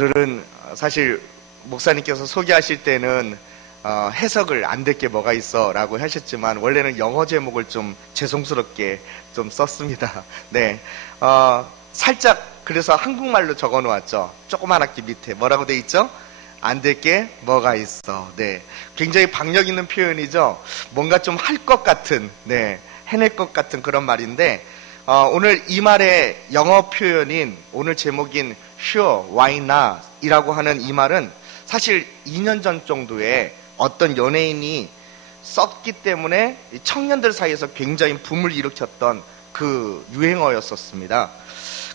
오늘은 사실 목사님께서 소개하실 때는 해석을 안 될 게 뭐가 있어 라고 하셨지만 원래는 영어 제목을 좀 죄송스럽게 좀 썼습니다. 네, 살짝 그래서 한국말로 적어 놓았죠. 조그만하게 밑에 뭐라고 돼 있죠? 안 될 게 뭐가 있어. 네, 굉장히 박력 있는 표현이죠. 뭔가 좀 할 것 같은, 네, 해낼 것 같은 그런 말인데 오늘 이 말의 영어 표현인 오늘 제목인 Sure, why not? 이라고 하는 이 말은 사실 2년 전 정도에 어떤 연예인이 썼기 때문에 청년들 사이에서 굉장히 붐을 일으켰던 그 유행어였었습니다.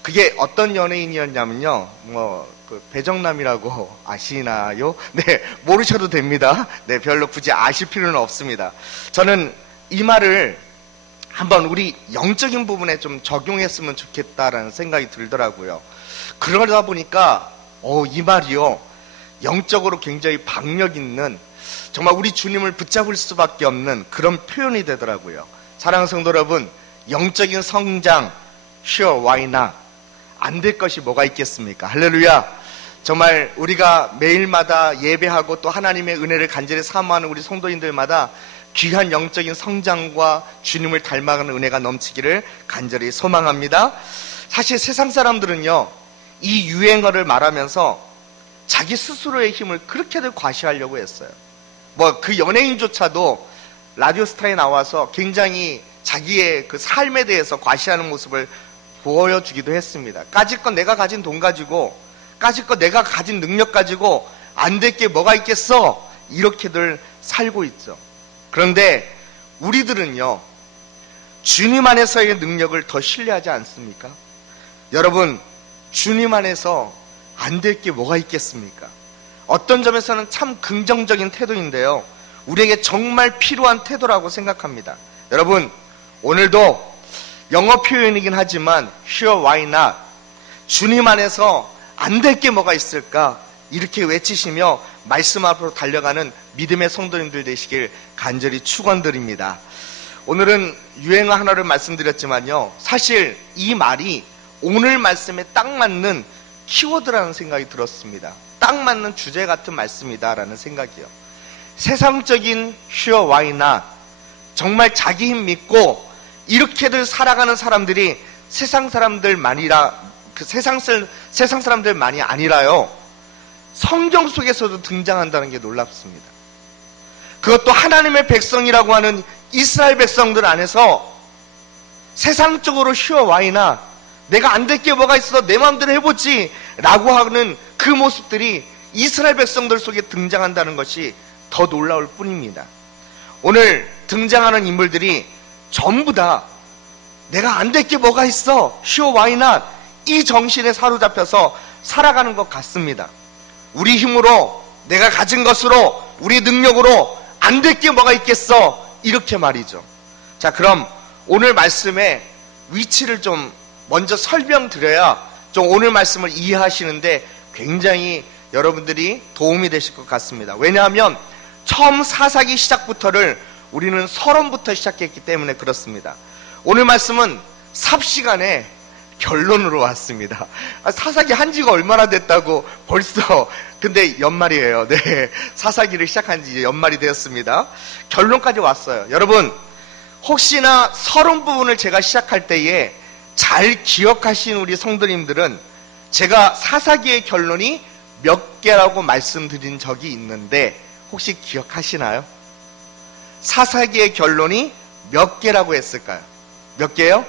그게 어떤 연예인이었냐면요, 그 배정남이라고 아시나요? 네, 모르셔도 됩니다. 네, 별로 굳이 아실 필요는 없습니다. 저는 이 말을 한번 우리 영적인 부분에 좀 적용했으면 좋겠다라는 생각이 들더라고요. 그러다 보니까 이 말이요, 영적으로 굉장히 박력 있는, 정말 우리 주님을 붙잡을 수밖에 없는 그런 표현이 되더라고요. 사랑하는 성도 여러분, 영적인 성장, sure, why not? 안 될 것이 뭐가 있겠습니까? 할렐루야. 정말 우리가 매일마다 예배하고 또 하나님의 은혜를 간절히 사모하는 우리 성도인들마다 귀한 영적인 성장과 주님을 닮아가는 은혜가 넘치기를 간절히 소망합니다. 사실 세상 사람들은요, 이 유행어를 말하면서 자기 스스로의 힘을 그렇게들 과시하려고 했어요. 그 연예인조차도 라디오스타에 나와서 굉장히 자기의 그 삶에 대해서 과시하는 모습을 보여주기도 했습니다. 까짓것 내가 가진 돈 가지고, 까짓것 내가 가진 능력 가지고 안 될 게 뭐가 있겠어? 이렇게들 살고 있죠. 그런데 우리들은요, 주님 안에서의 능력을 더 신뢰하지 않습니까? 여러분, 주님 안에서 안 될 게 뭐가 있겠습니까? 어떤 점에서는 참 긍정적인 태도인데요, 우리에게 정말 필요한 태도라고 생각합니다. 여러분, 오늘도 영어 표현이긴 하지만 Sure, why not? 주님 안에서 안 될 게 뭐가 있을까? 이렇게 외치시며 말씀 앞으로 달려가는 믿음의 성도님들 되시길 간절히 축원드립니다. 오늘은 유행어 하나를 말씀드렸지만요, 사실 이 말이 오늘 말씀에 딱 맞는 키워드라는 생각이 들었습니다. 딱 맞는 주제 같은 말씀이다라는 생각이요. 세상적인 Sure, why not? 정말 자기 힘 믿고 이렇게들 살아가는 사람들이 세상 사람들만이 아니라요, 성경 속에서도 등장한다는 게 놀랍습니다. 그것도 하나님의 백성이라고 하는 이스라엘 백성들 안에서 세상적으로 Sure, why not? 내가 안 될 게 뭐가 있어, 내 마음대로 해보지 라고 하는 그 모습들이 이스라엘 백성들 속에 등장한다는 것이 더 놀라울 뿐입니다. 오늘 등장하는 인물들이 전부 다 내가 안 될 게 뭐가 있어, Sure, why not? 이 정신에 사로잡혀서 살아가는 것 같습니다. 우리 힘으로, 내가 가진 것으로, 우리 능력으로 안 될 게 뭐가 있겠어, 이렇게 말이죠. 자, 그럼 오늘 말씀의 위치를 좀 먼저 설명드려야 좀 오늘 말씀을 이해하시는데 굉장히 여러분들이 도움이 되실 것 같습니다. 왜냐하면 처음 사사기 시작부터를 우리는 서론부터 시작했기 때문에 그렇습니다. 오늘 말씀은 삽시간에 결론으로 왔습니다. 사사기 한 지가 얼마나 됐다고 벌써, 근데 연말이에요. 네, 사사기를 시작한 지 이제 연말이 되었습니다. 결론까지 왔어요. 여러분, 혹시나 서론 부분을 제가 시작할 때에 잘 기억하신 우리 성도님들은 제가 사사기의 결론이 몇 개라고 말씀드린 적이 있는데 혹시 기억하시나요? 사사기의 결론이 몇 개라고 했을까요? 몇 개요?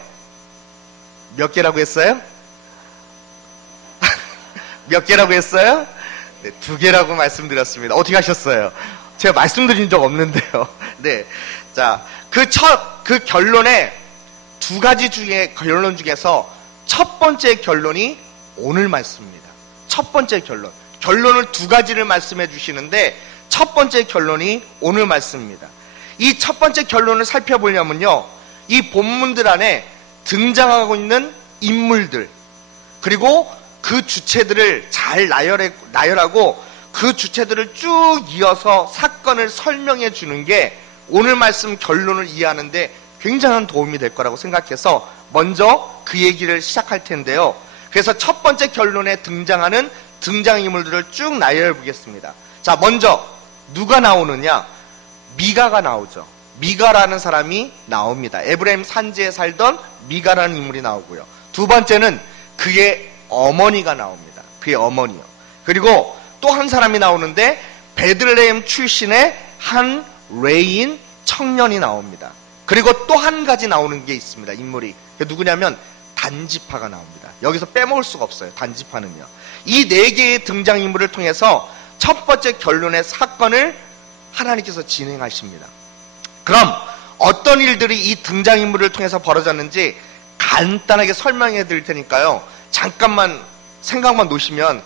몇 개라고 했어요? 몇 개라고 했어요? 네, 2개라고 말씀드렸습니다. 어떻게 하셨어요? 제가 말씀드린 적 없는데요. 네. 자, 그 결론의 2가지 중에, 결론 중에서 첫 번째 결론이 오늘 말씀입니다. 첫 번째 결론. 결론을 2가지를 말씀해 주시는데 첫 번째 결론이 오늘 말씀입니다. 이 첫 번째 결론을 살펴보려면요, 이 본문들 안에 등장하고 있는 인물들, 그리고 그 주체들을 잘 나열하고 그 주체들을 쭉 이어서 사건을 설명해 주는 게 오늘 말씀 결론을 이해하는데 굉장한 도움이 될 거라고 생각해서 먼저 그 얘기를 시작할 텐데요. 그래서 첫 번째 결론에 등장하는 등장인물들을 쭉 나열해보겠습니다. 자, 먼저 누가 나오느냐? 미가가 나오죠. 미가라는 사람이 나옵니다. 에브라임 산지에 살던 미가라는 인물이 나오고요. 두 번째는 그의 어머니가 나옵니다. 그의 어머니요. 그리고 또 한 사람이 나오는데 베들레헴 출신의 한 레인 청년이 나옵니다. 그리고 또 한 가지 나오는 게 있습니다. 인물이. 그게 누구냐면 단지파가 나옵니다. 여기서 빼먹을 수가 없어요. 단지파는요. 이 네 개의 등장인물을 통해서 첫 번째 결론의 사건을 하나님께서 진행하십니다. 그럼 어떤 일들이 이 등장인물을 통해서 벌어졌는지 간단하게 설명해 드릴 테니까요. 잠깐만 생각만 놓으시면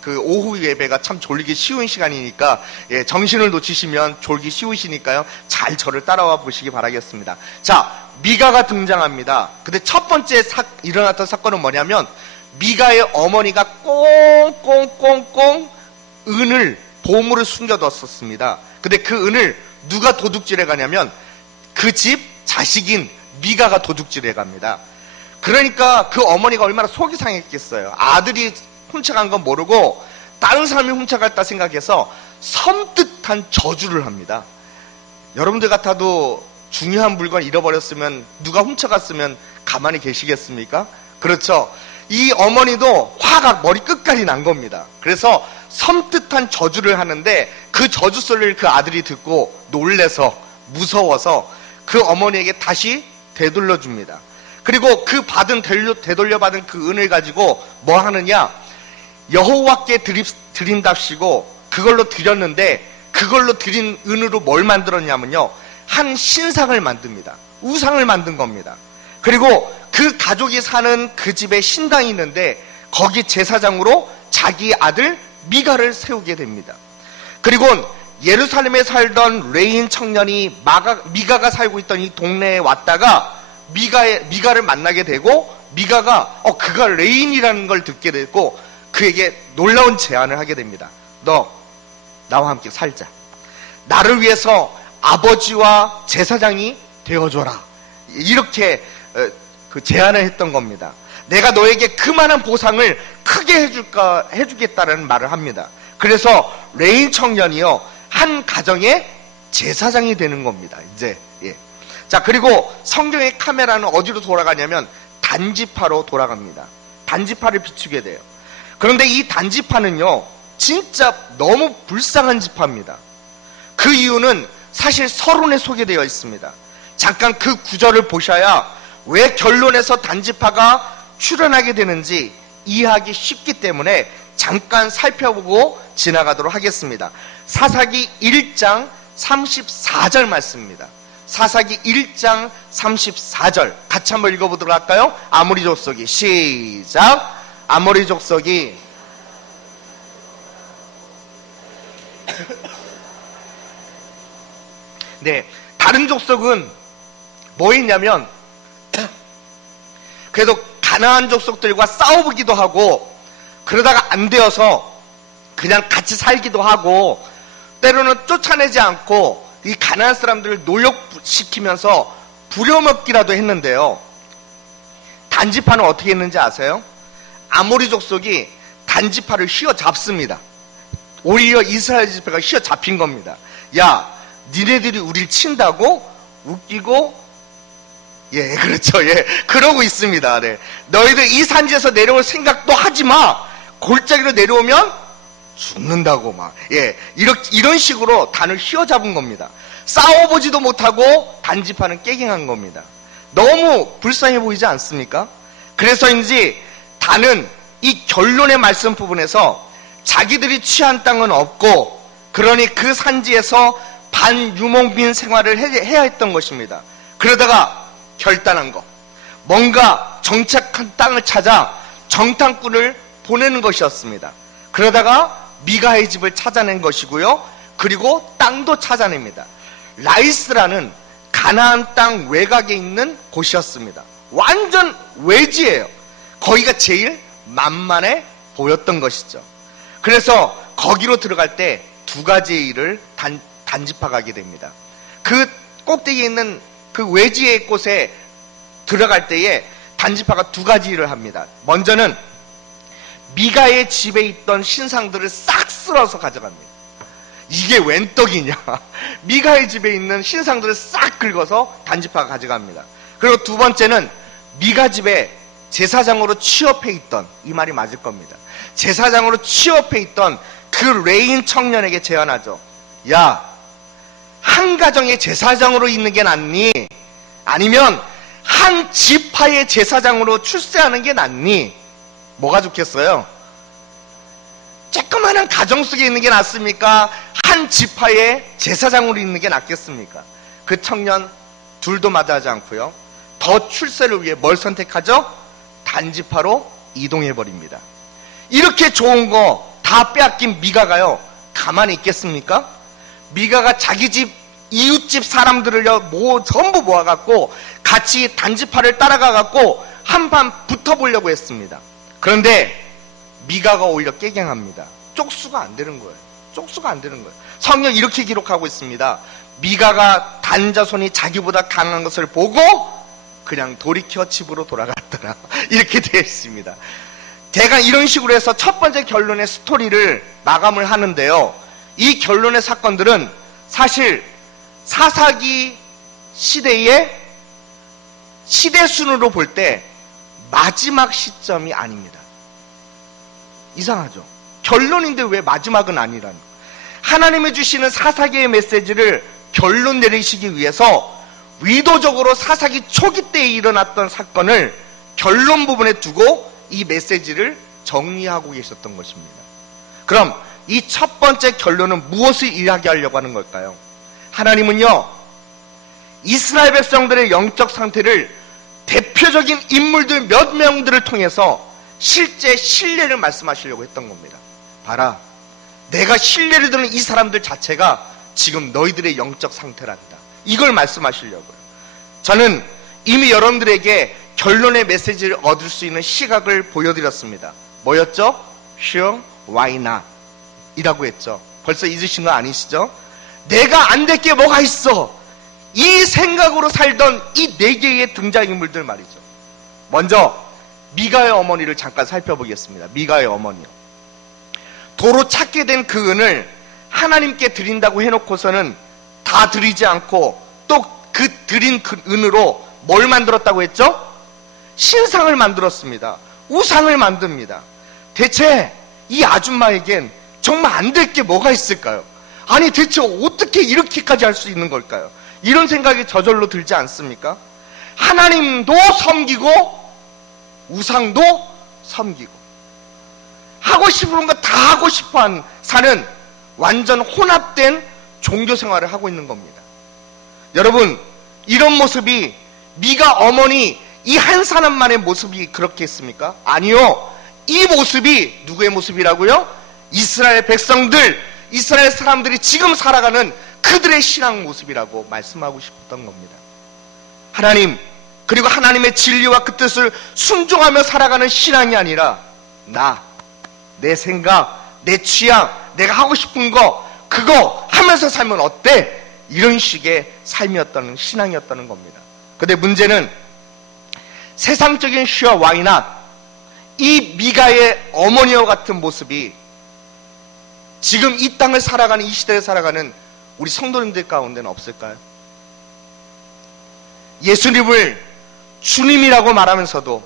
그 오후 예배가 참 졸리기 쉬운 시간이니까 정신을 놓치시면 졸기 쉬우시니까요. 잘 저를 따라와 보시기 바라겠습니다. 자, 미가가 등장합니다. 근데 첫 번째 일어났던 사건은 뭐냐면 미가의 어머니가 꽁꽁꽁꽁 보물을 숨겨뒀었습니다. 근데 그 은을 누가 도둑질해 가냐면 그 집 자식인 미가가 도둑질해 갑니다. 그러니까 그 어머니가 얼마나 속이 상했겠어요. 아들이 훔쳐간 건 모르고 다른 사람이 훔쳐갔다 생각해서 섬뜩한 저주를 합니다. 여러분들 같아도 중요한 물건 잃어버렸으면, 누가 훔쳐갔으면 가만히 계시겠습니까? 그렇죠. 이 어머니도 화가 머리 끝까지 난 겁니다. 그래서 섬뜩한 저주를 하는데 그 저주 소리를 그 아들이 듣고 놀래서 무서워서 그 어머니에게 다시 되돌려줍니다. 그리고 그 되돌려받은 그 은을 가지고 뭐 하느냐? 여호와께 드린답시고 그걸로 드렸는데 그걸로 드린 은으로 뭘 만들었냐면요. 한 신상을 만듭니다. 우상을 만든 겁니다. 그리고 그 가족이 사는 그 집에 신당이 있는데 거기 제사장으로 자기 아들 미가를 세우게 됩니다. 그리고 예루살렘에 살던 레인 청년이 미가가 살고 있던 이 동네에 왔다가 미가를 만나게 되고 미가가 그가 레인이라는 걸 듣게 됐고 그에게 놀라운 제안을 하게 됩니다. 너 나와 함께 살자. 나를 위해서 아버지와 제사장이 되어줘라. 이렇게 그 제안을 했던 겁니다. 내가 너에게 그만한 보상을 크게 해주겠다는 말을 합니다. 그래서 레인 청년이요 한 가정의 제사장이 되는 겁니다. 이제 자, 그리고 성경의 카메라는 어디로 돌아가냐면 단지파로 돌아갑니다. 단지파를 비추게 돼요. 그런데 이 단지파는요 진짜 너무 불쌍한 지파입니다. 그 이유는 사실 서론에 소개되어 있습니다. 잠깐 그 구절을 보셔야 왜 결론에서 단지파가 출현하게 되는지 이해하기 쉽기 때문에 잠깐 살펴보고 지나가도록 하겠습니다. 사사기 1장 34절 말씀입니다. 사사기 1장 34절 같이 한번 읽어보도록 할까요? 아모리 족속이 시작. 아모리 족속이 네, 다른 족속은 뭐 했냐면 그래도 가나안 족속들과 싸워보기도 하고 그러다가 안 되어서 그냥 같이 살기도 하고 때로는 쫓아내지 않고 이 가나안 사람들을 노역시키면서 부려먹기라도 했는데요. 단지파는 어떻게 했는지 아세요? 아모리 족속이 단지파를 휘어잡습니다. 오히려 이스라엘 지파가 휘어잡힌 겁니다. 야, 니네들이 우리를 친다고? 웃기고 그렇죠. 그러고 있습니다. 네. 너희들 이 산지에서 내려올 생각도 하지 마. 골짜기로 내려오면 죽는다고 막. 이런 식으로 단을 휘어잡은 겁니다. 싸워보지도 못하고 단지파는 깨갱한 겁니다. 너무 불쌍해 보이지 않습니까? 그래서인지 단은 이 결론의 말씀 부분에서 자기들이 취한 땅은 없고 그러니 그 산지에서 반유목민 생활을 해야 했던 것입니다. 그러다가 결단한 것, 뭔가 정착한 땅을 찾아 정탐꾼을 보내는 것이었습니다. 그러다가 미가의 집을 찾아낸 것이고요. 그리고 땅도 찾아냅니다. 라이스라는 가나안 땅 외곽에 있는 곳이었습니다. 완전 외지예요. 거기가 제일 만만해 보였던 것이죠. 그래서 거기로 들어갈 때 두 가지의 일을 단지파가 하게 됩니다. 그 꼭대기에 있는 그 외지의 곳에 들어갈 때에 단지파가 두 가지 일을 합니다. 먼저는 미가의 집에 있던 신상들을 싹 쓸어서 가져갑니다. 이게 웬 떡이냐. 미가의 집에 있는 신상들을 싹 긁어서 단지파가 가져갑니다. 그리고 두 번째는 미가 집에 제사장으로 취업해 있던, 이 말이 맞을 겁니다. 제사장으로 취업해 있던 그 레인 청년에게 제안하죠. 야, 한 가정의 제사장으로 있는 게 낫니? 아니면 한 지파의 제사장으로 출세하는 게 낫니? 뭐가 좋겠어요? 조그마한 가정 속에 있는 게 낫습니까? 한 지파의 제사장으로 있는 게 낫겠습니까? 그 청년 둘도 마다하지 않고요, 더 출세를 위해 뭘 선택하죠? 단지파로 이동해버립니다. 이렇게 좋은 거 다 빼앗긴 미가가요, 가만히 있겠습니까? 미가가 자기 집, 이웃집 사람들을요, 전부 모아갖고 같이 단지파를 따라가갖고 한판 붙어보려고 했습니다. 그런데 미가가 오히려 깨갱합니다. 쪽수가 안 되는 거예요. 쪽수가 안 되는 거예요. 성경 이렇게 기록하고 있습니다. 미가가 단자손이 자기보다 강한 것을 보고 그냥 돌이켜 집으로 돌아갔더라. 이렇게 되어 있습니다. 제가 이런 식으로 해서 첫 번째 결론의 스토리를 마감을 하는데요, 이 결론의 사건들은 사실 사사기 시대의 시대순으로 볼 때 마지막 시점이 아닙니다. 이상하죠? 결론인데 왜 마지막은 아니라는, 하나님이 주시는 사사기의 메시지를 결론 내리시기 위해서 의도적으로 사사기 초기 때에 일어났던 사건을 결론 부분에 두고 이 메시지를 정리하고 계셨던 것입니다. 그럼 이 첫 번째 결론은 무엇을 이야기하려고 하는 걸까요? 하나님은요, 이스라엘 백성들의 영적 상태를 대표적인 인물들 몇 명들을 통해서 실제 신뢰를 말씀하시려고 했던 겁니다. 봐라, 내가 신뢰를 드는 이 사람들 자체가 지금 너희들의 영적 상태란다. 이걸 말씀하시려고요. 저는 이미 여러분들에게 결론의 메시지를 얻을 수 있는 시각을 보여드렸습니다. 뭐였죠? Sure, why not? 이라고 했죠. 벌써 잊으신 거 아니시죠? 내가 안 될 게 뭐가 있어? 이 생각으로 살던 이 네 개의 등장인물들 말이죠. 먼저 미가의 어머니를 잠깐 살펴보겠습니다. 미가의 어머니요. 도로 찾게 된 그 은을 하나님께 드린다고 해놓고서는 다 드리지 않고 또 그 드린 그 은으로 뭘 만들었다고 했죠? 신상을 만들었습니다. 우상을 만듭니다. 대체 이 아줌마에겐 정말 안 될 게 뭐가 있을까요? 아니 대체 어떻게 이렇게까지 할 수 있는 걸까요? 이런 생각이 저절로 들지 않습니까? 하나님도 섬기고 우상도 섬기고 하고 싶은 거 다 하고 싶어 사는 완전 혼합된 종교 생활을 하고 있는 겁니다. 여러분, 이런 모습이 미가 어머니 이 한 사람만의 모습이 그렇게 했습니까? 아니요. 이 모습이 누구의 모습이라고요? 이스라엘 백성들, 이스라엘 사람들이 지금 살아가는 그들의 신앙 모습이라고 말씀하고 싶었던 겁니다. 하나님, 그리고 하나님의 진리와 그 뜻을 순종하며 살아가는 신앙이 아니라 내 생각, 내 취향, 내가 하고 싶은 거 그거 하면서 살면 어때? 이런 식의 삶이었다는, 신앙이었다는 겁니다. 근데 문제는 세상적인 sure why not, 이 미가의 어머니와 같은 모습이 지금 이 땅을 살아가는, 이 시대에 살아가는 우리 성도님들 가운데는 없을까요? 예수님을 주님이라고 말하면서도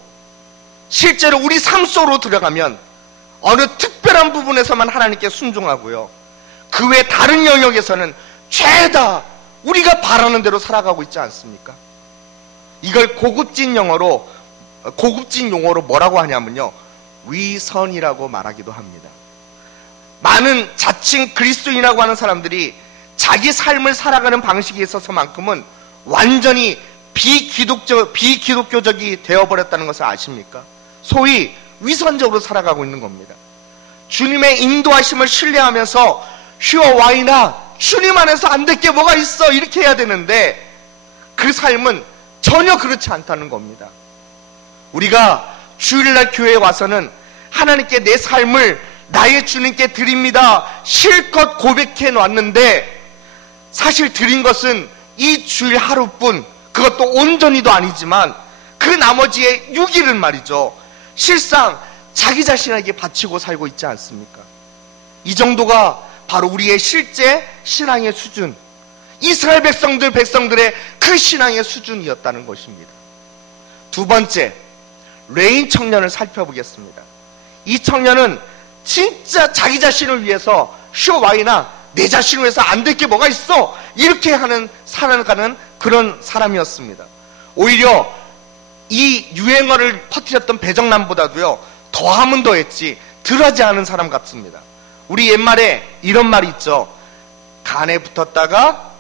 실제로 우리 삶 속으로 들어가면 어느 특별한 부분에서만 하나님께 순종하고요, 그 외 다른 영역에서는 죄다 우리가 바라는 대로 살아가고 있지 않습니까? 이걸 고급진 용어로 뭐라고 하냐면요, 위선이라고 말하기도 합니다. 많은 자칭 그리스도인이라고 하는 사람들이 자기 삶을 살아가는 방식에 있어서만큼은 완전히 비기독교적이 되어버렸다는 것을 아십니까? 소위 위선적으로 살아가고 있는 겁니다. 주님의 인도하심을 신뢰하면서 sure why not, 주님 안에서 안 될 게 뭐가 있어, 이렇게 해야 되는데 그 삶은 전혀 그렇지 않다는 겁니다. 우리가 주일날 교회에 와서는 하나님께 내 삶을 나의 주님께 드립니다 실컷 고백해 놨는데 사실 드린 것은 이 주일 하루뿐, 그것도 온전히도 아니지만 그 나머지의 6일은 말이죠, 실상 자기 자신에게 바치고 살고 있지 않습니까? 이 정도가 바로 우리의 실제 신앙의 수준, 이스라엘 백성들의 그 신앙의 수준이었다는 것입니다. 두 번째, 레인 청년을 살펴보겠습니다. 이 청년은 진짜 자기 자신을 위해서 쇼와이나 내 자신을 위해서 안 될 게 뭐가 있어, 이렇게 살아가는 그런 사람이었습니다. 오히려 이 유행어를 퍼뜨렸던 배정남보다도요, 더하면 더했지 덜하지 않은 사람 같습니다. 우리 옛말에 이런 말이 있죠. 간에 붙었다가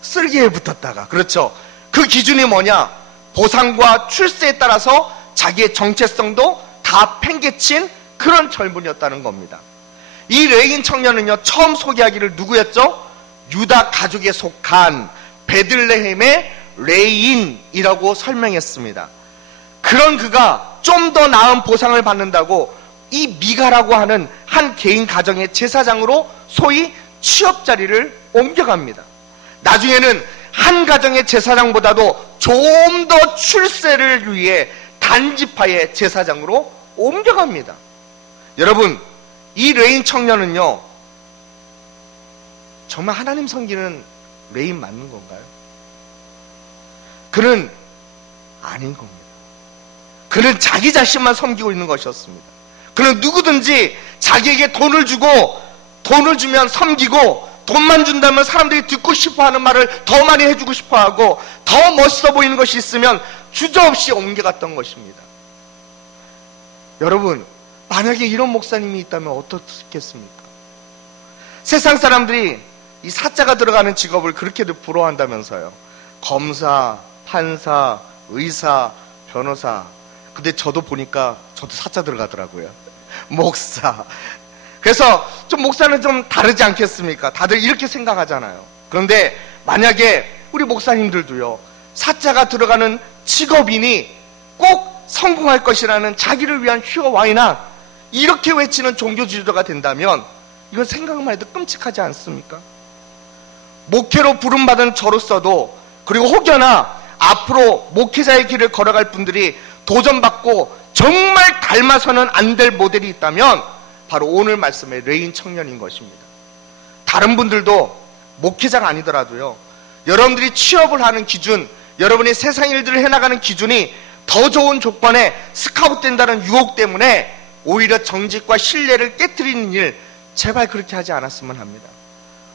쓸개에 붙었다가. 그렇죠. 그 기준이 뭐냐? 보상과 출세에 따라서 자기의 정체성도 다 팽개친 그런 젊은이였다는 겁니다. 이 레인 청년은요, 처음 소개하기를 누구였죠? 유다 가족에 속한 베들레헴의 레인이라고 설명했습니다. 그런 그가 좀 더 나은 보상을 받는다고 이 미가라고 하는 한 개인 가정의 제사장으로 소위 취업 자리를 옮겨갑니다. 나중에는 한 가정의 제사장보다도 좀 더 출세를 위해 단지파의 제사장으로 옮겨갑니다. 여러분, 이 레인 청년은요, 정말 하나님 섬기는 레인 맞는 건가요? 그는 아닌 겁니다. 그는 자기 자신만 섬기고 있는 것이었습니다. 그는 누구든지 자기에게 돈을 주고, 돈을 주면 섬기고, 돈만 준다면 사람들이 듣고 싶어하는 말을 더 많이 해주고 싶어하고, 더 멋있어 보이는 것이 있으면 주저없이 옮겨갔던 것입니다. 여러분, 만약에 이런 목사님이 있다면 어떻겠습니까? 세상 사람들이 이 사자가 들어가는 직업을 그렇게도 부러워한다면서요. 검사, 판사, 의사, 변호사. 근데 저도 보니까 저도 사자 들어가더라고요. 목사. 그래서 좀 목사는 좀 다르지 않겠습니까? 다들 이렇게 생각하잖아요. 그런데 만약에 우리 목사님들도요, 사자가 들어가는 직업인이 꼭 성공할 것이라는 자기를 위한 슈어와이나 이렇게 외치는 종교 지도자가 된다면 이건 생각만 해도 끔찍하지 않습니까? 목회로 부름받은 저로서도, 그리고 혹여나 앞으로 목회자의 길을 걸어갈 분들이 도전받고 정말 닮아서는 안 될 모델이 있다면 바로 오늘 말씀의 레인 청년인 것입니다. 다른 분들도 목회자가 아니더라도요, 여러분들이 취업을 하는 기준, 여러분이 세상 일들을 해나가는 기준이 더 좋은 조건에 스카웃된다는 유혹 때문에 오히려 정직과 신뢰를 깨트리는 일, 제발 그렇게 하지 않았으면 합니다.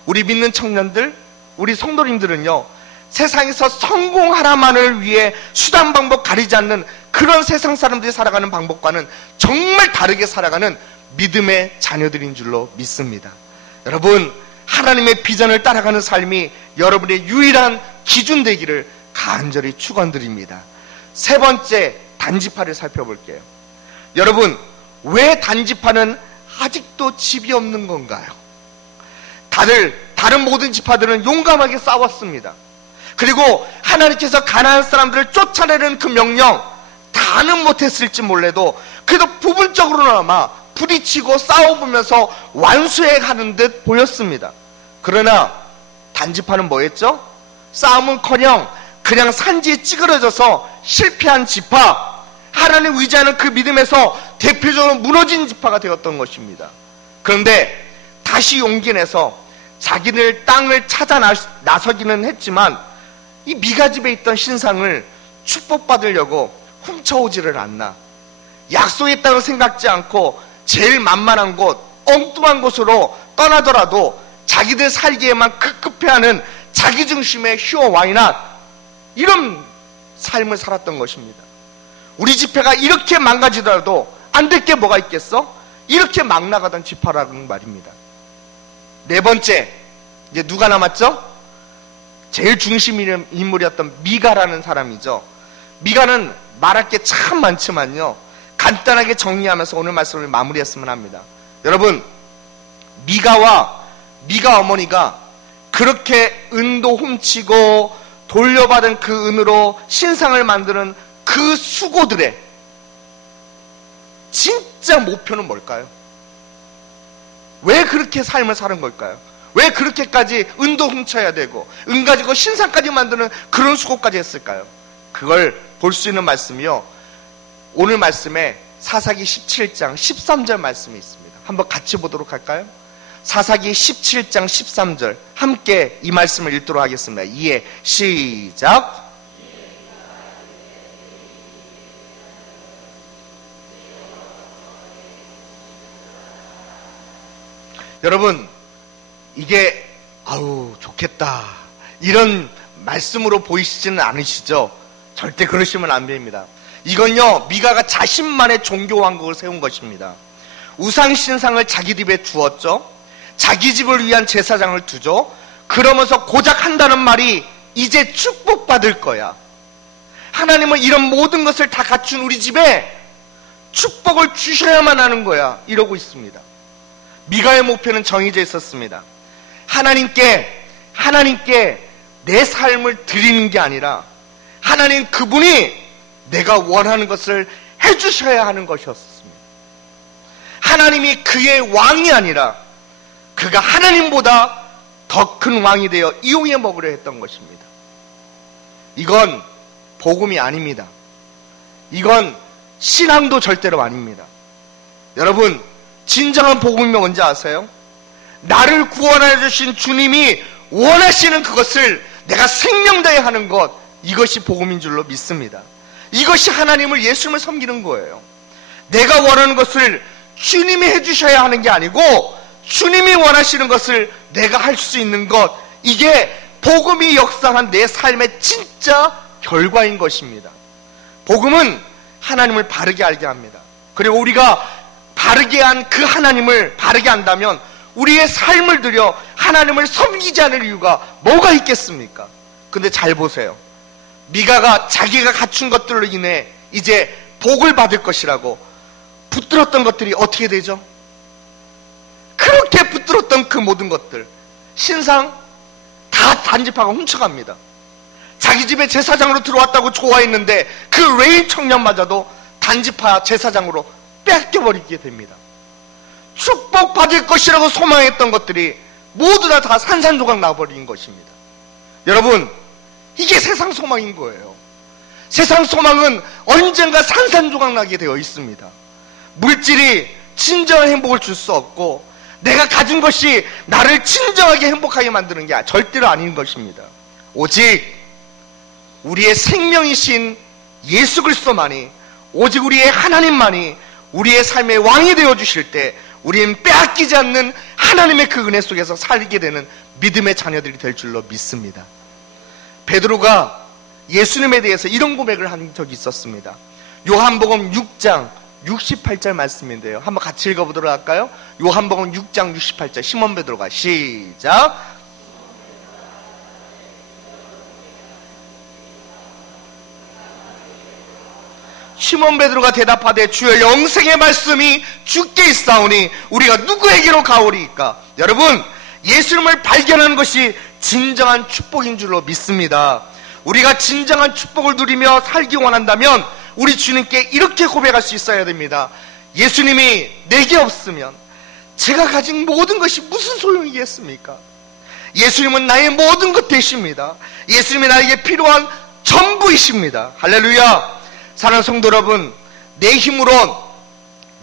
우리 믿는 청년들, 우리 성도님들은요, 세상에서 성공하라만을 위해 수단 방법 가리지 않는 그런 세상 사람들이 살아가는 방법과는 정말 다르게 살아가는 믿음의 자녀들인 줄로 믿습니다. 여러분, 하나님의 비전을 따라가는 삶이 여러분의 유일한 기준 되기를 간절히 축원드립니다. 세 번째, 단지파를 살펴볼게요. 여러분, 왜 단지파는 아직도 집이 없는 건가요? 다른 모든 지파들은 용감하게 싸웠습니다. 그리고 하나님께서 가나안 사람들을 쫓아내는 그 명령 다는 못했을지 몰라도 그래도 부분적으로나마 부딪히고 싸워보면서 완수해가는 듯 보였습니다. 그러나 단지파는 뭐였죠? 싸움은커녕 그냥 산지에 찌그러져서 실패한 지파, 하나님 의지하는 그 믿음에서 대표적으로 무너진 지파가 되었던 것입니다. 그런데 다시 용기 내서 자기들 땅을 찾아 나서기는 했지만 이 미가 집에 있던 신상을 축복받으려고 훔쳐오지를 않나. 약속의 땅을 생각지 않고 제일 만만한 곳, 엉뚱한 곳으로 떠나더라도 자기들 살기에만 급급해하는 자기중심의 슈어와이나 이런 삶을 살았던 것입니다. 우리 집회가 이렇게 망가지더라도 안 될 게 뭐가 있겠어? 이렇게 막 나가던 지파라는 말입니다. 네 번째, 이제 누가 남았죠? 제일 중심 인물이었던 미가라는 사람이죠. 미가는 말할 게 참 많지만요, 간단하게 정리하면서 오늘 말씀을 마무리했으면 합니다. 여러분, 미가 어머니가 그렇게 은도 훔치고 돌려받은 그 은으로 신상을 만드는 그 수고들의 진짜 목표는 뭘까요? 왜 그렇게 삶을 사는 걸까요? 왜 그렇게까지 은도 훔쳐야 되고 은 가지고 신상까지 만드는 그런 수고까지 했을까요? 그걸 볼 수 있는 말씀이요, 오늘 말씀에 사사기 17장 13절 말씀이 있습니다. 한번 같이 보도록 할까요? 사사기 17장 13절 함께 이 말씀을 읽도록 하겠습니다. 이에 시작. 여러분, 이게 아우 좋겠다 이런 말씀으로 보이시지는 않으시죠? 절대 그러시면 안 됩니다. 이건요, 미가가 자신만의 종교 왕국을 세운 것입니다. 우상신상을 자기 집에 두었죠. 자기 집을 위한 제사장을 두죠. 그러면서 고작 한다는 말이 이제 축복받을 거야. 하나님은 이런 모든 것을 다 갖춘 우리 집에 축복을 주셔야만 하는 거야. 이러고 있습니다. 미가의 목표는 정해져 있었습니다. 하나님께 내 삶을 드리는 게 아니라 하나님 그분이 내가 원하는 것을 해주셔야 하는 것이었습니다. 하나님이 그의 왕이 아니라 그가 하나님보다 더 큰 왕이 되어 이용해 먹으려 했던 것입니다. 이건 복음이 아닙니다. 이건 신앙도 절대로 아닙니다. 여러분, 진정한 복음이 뭔지 아세요? 나를 구원해 주신 주님이 원하시는 그것을 내가 생명 다해 하는 것, 이것이 복음인 줄로 믿습니다. 이것이 하나님을, 예수님을 섬기는 거예요. 내가 원하는 것을 주님이 해주셔야 하는 게 아니고 주님이 원하시는 것을 내가 할 수 있는 것, 이게 복음이 역사한 내 삶의 진짜 결과인 것입니다. 복음은 하나님을 바르게 알게 합니다. 그리고 우리가 바르게 한 그 하나님을 바르게 한다면 우리의 삶을 들여 하나님을 섬기지 않을 이유가 뭐가 있겠습니까? 근데 잘 보세요. 미가가 자기가 갖춘 것들로 인해 이제 복을 받을 것이라고 붙들었던 것들이 어떻게 되죠? 그렇게 붙들었던 그 모든 것들, 신상 다 단집하고 훔쳐갑니다. 자기 집에 제사장으로 들어왔다고 좋아했는데 그 레인 청년마저도 단집하 제사장으로 뺏겨버리게 됩니다. 축복받을 것이라고 소망했던 것들이 모두 다 산산조각 나버린 것입니다. 여러분, 이게 세상 소망인 거예요. 세상 소망은 언젠가 산산조각 나게 되어 있습니다. 물질이 진정한 행복을 줄 수 없고 내가 가진 것이 나를 진정하게 행복하게 만드는 게 절대로 아닌 것입니다. 오직 우리의 생명이신 예수 그리스도만이, 오직 우리의 하나님만이 우리의 삶의 왕이 되어주실 때 우리는 빼앗기지 않는 하나님의 그 은혜 속에서 살게 되는 믿음의 자녀들이 될 줄로 믿습니다. 베드로가 예수님에 대해서 이런 고백을 한 적이 있었습니다. 요한복음 6장 68절 말씀인데요. 한번 같이 읽어보도록 할까요? 요한복음 6장 68절 시몬 베드로가 시작. 시몬 베드로가 대답하되 주여 영생의 말씀이 주께 있사오니 우리가 누구에게로 가오리이까? 여러분, 예수님을 발견하는 것이 진정한 축복인 줄로 믿습니다. 우리가 진정한 축복을 누리며 살기 원한다면 우리 주님께 이렇게 고백할 수 있어야 됩니다. 예수님이 내게 없으면 제가 가진 모든 것이 무슨 소용이겠습니까? 예수님은 나의 모든 것 되십니다. 예수님이 나에게 필요한 전부이십니다. 할렐루야. 사랑하는 성도 여러분, 내 힘으로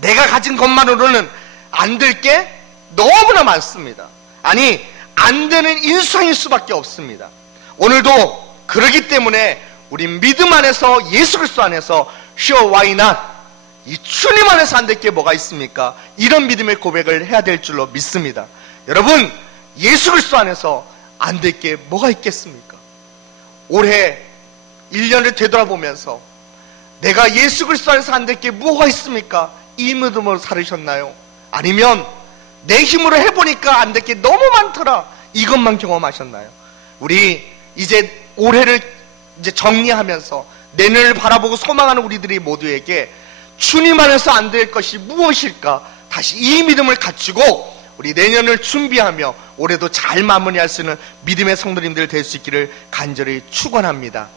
내가 가진 것만으로는 안 될 게 너무나 많습니다. 아니, 안 되는 인상일 수밖에 없습니다. 오늘도 그러기 때문에 우리 믿음 안에서, 예수 그리스도 안에서 sure why not, 이 주님 안에서 안 될 게 뭐가 있습니까? 이런 믿음의 고백을 해야 될 줄로 믿습니다. 여러분, 예수 그리스도 안에서 안 될 게 뭐가 있겠습니까? 올해 1년을 되돌아보면서 내가 예수 그리스도 안에서 안 될 게 뭐가 있습니까? 이 믿음으로 살으셨나요? 아니면 내 힘으로 해보니까 안 될 게 너무 많더라, 이것만 경험하셨나요? 우리 이제 올해를 이제 정리하면서 내년을 바라보고 소망하는 우리들이 모두에게 주님 안에서 안 될 것이 무엇일까? 다시 이 믿음을 갖추고 우리 내년을 준비하며 올해도 잘 마무리할 수 있는 믿음의 성도님들 될 수 있기를 간절히 축원합니다.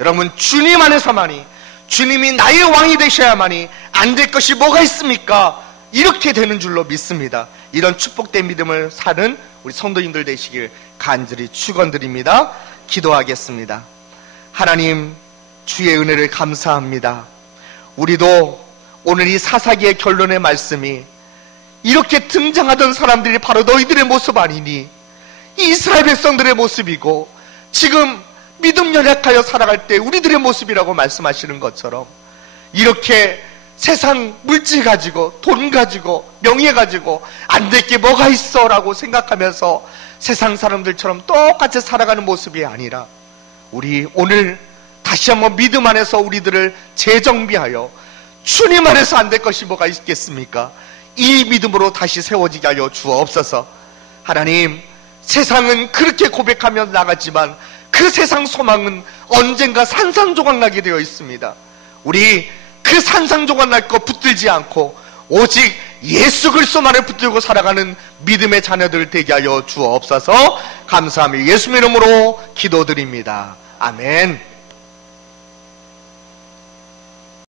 여러분, 주님 안에서만이, 주님이 나의 왕이 되셔야만이 안 될 것이 뭐가 있습니까? 이렇게 되는 줄로 믿습니다. 이런 축복된 믿음을 사는 우리 성도님들 되시길 간절히 축원드립니다. 기도하겠습니다. 하나님, 주의 은혜를 감사합니다. 우리도 오늘 이 사사기의 결론의 말씀이 이렇게 등장하던 사람들이 바로 너희들의 모습 아니니, 이스라엘 백성들의 모습이고 지금 믿음 연약하여 살아갈 때 우리들의 모습이라고 말씀하시는 것처럼, 이렇게 세상 물질 가지고 돈 가지고 명예 가지고 안 될 게 뭐가 있어 라고 생각하면서 세상 사람들처럼 똑같이 살아가는 모습이 아니라, 우리 오늘 다시 한번 믿음 안에서 우리들을 재정비하여 주님 안에서 안 될 것이 뭐가 있겠습니까? 이 믿음으로 다시 세워지게 하여 주옵소서. 하나님, 세상은 그렇게 고백하며 나가지만 그 세상 소망은 언젠가 산산조각나게 되어 있습니다. 우리 그 산산조각날 거 붙들지 않고 오직 예수 그리스도만을 붙들고 살아가는 믿음의 자녀들 되게 하여 주옵소서. 감사하며 예수 이름으로 기도드립니다. 아멘.